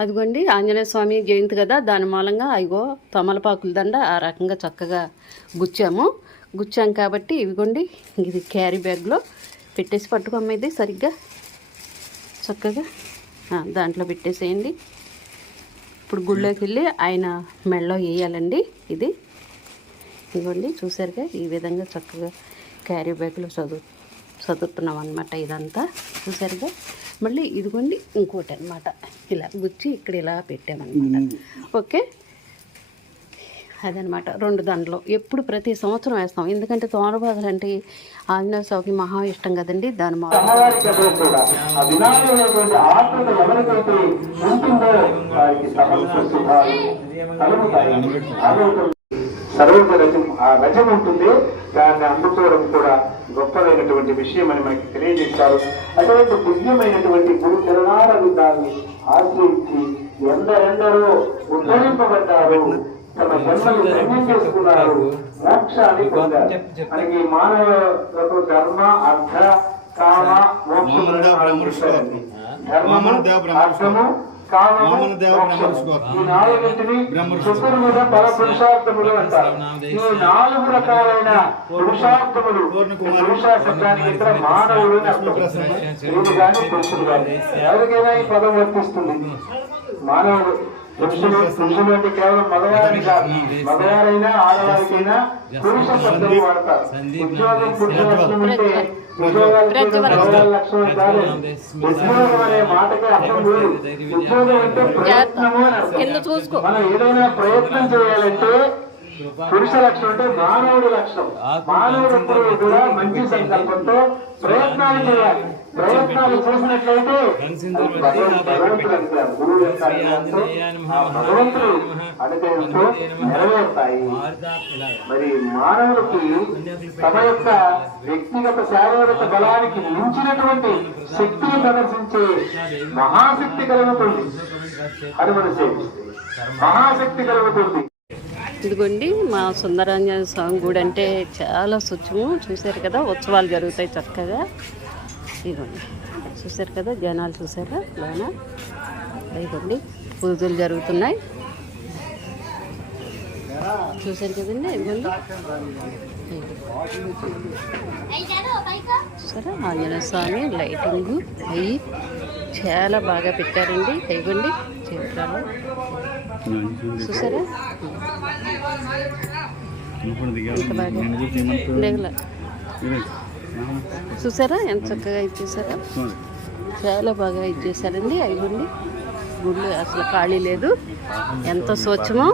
అదిగోండి ఆంజనేయ స్వామి జయంతి కదా, దాని మూలంగా అయ్యో తమలపాకుల దండ ఆ రకంగా చక్కగా గుచ్చాం కాబట్టి ఇవిగోండి ఇది క్యారీ బ్యాగ్లో పెట్టేసి పట్టుకోమ్మ, ఇది సరిగ్గా చక్కగా దాంట్లో పెట్టేసేయండి. ఇప్పుడు గుళ్ళోకి వెళ్ళి ఆయన మెడలో వేయాలండి. ఇది ఇదిగోండి చూసారుగా, ఈ విధంగా చక్కగా క్యారీ బ్యాగ్లో చదువుతున్నాం అనమాట. ఇదంతా చూసారుగా. మళ్ళీ ఇదిగోండి ఇంకోటి అనమాట, ఇలా గుచ్చి ఇక్కడ ఇలా పెట్టామన్నమాట. ఓకే, అదనమాట 2 దండలు ఎప్పుడు ప్రతి సంవత్సరం వేస్తాం. ఎందుకంటే తోరణపాదులు అంటే ఆంజనేయ స్వామికి మహా ఇష్టం కదండి. దాని సర్వత రజం, ఆ రజం ఉంటుంది, దాన్ని అందుకోవడం కూడా గొప్పదైనటువంటి విషయం అని మనకి తెలియజేస్తారు. అటువంటి దివ్యమైనటువంటి గురు చరణాల విధాన్ని ఆశ్రయించి ఎందరెందరో ఉద్ధరింపబడ్డారు, తమ జన్మను ధన్యం చేసుకున్నారు, మోక్షాన్ని పొందారు. మనకి మానవులకు ధర్మ అర్థ కామ మోక్షములను ధర్మము అర్థము కామము ఈ 4 చతుర్విధ పరపురుషార్థములు అంటారు. ఈ 4 రకాలైన పురుషార్థములు, పురుష శబ్దానికి ఇక్కడ మానవుడు అని అర్థం. స్త్రీలు కానీ పురుషులు కానీ ఎవరికైనా ఈ పదం వర్తిస్తుంది. మానవుడు పురుషులు అంటే కేవలం మగవారిని కాదు, మగవారైనా ఆడవారికైనా పురుష శబ్దం వాడతారు. ఉద్యోగం పురుష లక్షణం అంటే ఉద్యోగాలు లక్షణం కాదు. ఉద్యోగం అనే మాటకి అర్థం లేదు. ఉద్యోగం అంటే ప్రయత్నము అని అర్థం. మనం ఏదైనా ప్రయత్నం చేయాలంటే పురుష లక్షణం అంటే మానవుడి లక్షణం. మానవుడు ఎప్పుడు కూడా మంచి సంకల్పంతో ప్రయత్నాలు చేయాలి. ప్రయత్నాలు చేసినట్లయితే భగవంతుడు అనుగ్రహంతో నెరవేరుతాయి. మరి మానవులకి తమ యొక్క వ్యక్తిగత శారీరక బలానికి మించినటువంటి శక్తిని ప్రదర్శించే మహాశక్తి కలుగుతుంది. హనుమని సేవిస్తే మహాశక్తి కలుగుతుంది. ఇదిగోండి మా సుందరాంజనేయ స్వామి గుడి అంటే చాలా స్వచ్ఛము. చూశారు కదా, ఉత్సవాలు జరుగుతాయి చక్కగా. ఇదిగోండి చూశారు కదా, జనాలు చూసారా లోన. ఇదిగోండి పూజలు జరుగుతున్నాయి చూశారు కదండి. ఇదిగోండి చూసారా ఆంజనేయ స్వామి లైటింగ్ అవి చాలా బాగా పెట్టారండి. ఇదిగోండి చిత్రాలు చూసారా, చూసారా ఎంత చక్కగా ఇచ్చేసారా, చాలా బాగా ఇచ్చేసారండి. అయిపోండి గుళ్ళు అసలు ఖాళీ లేదు, ఎంత స్వచ్ఛమో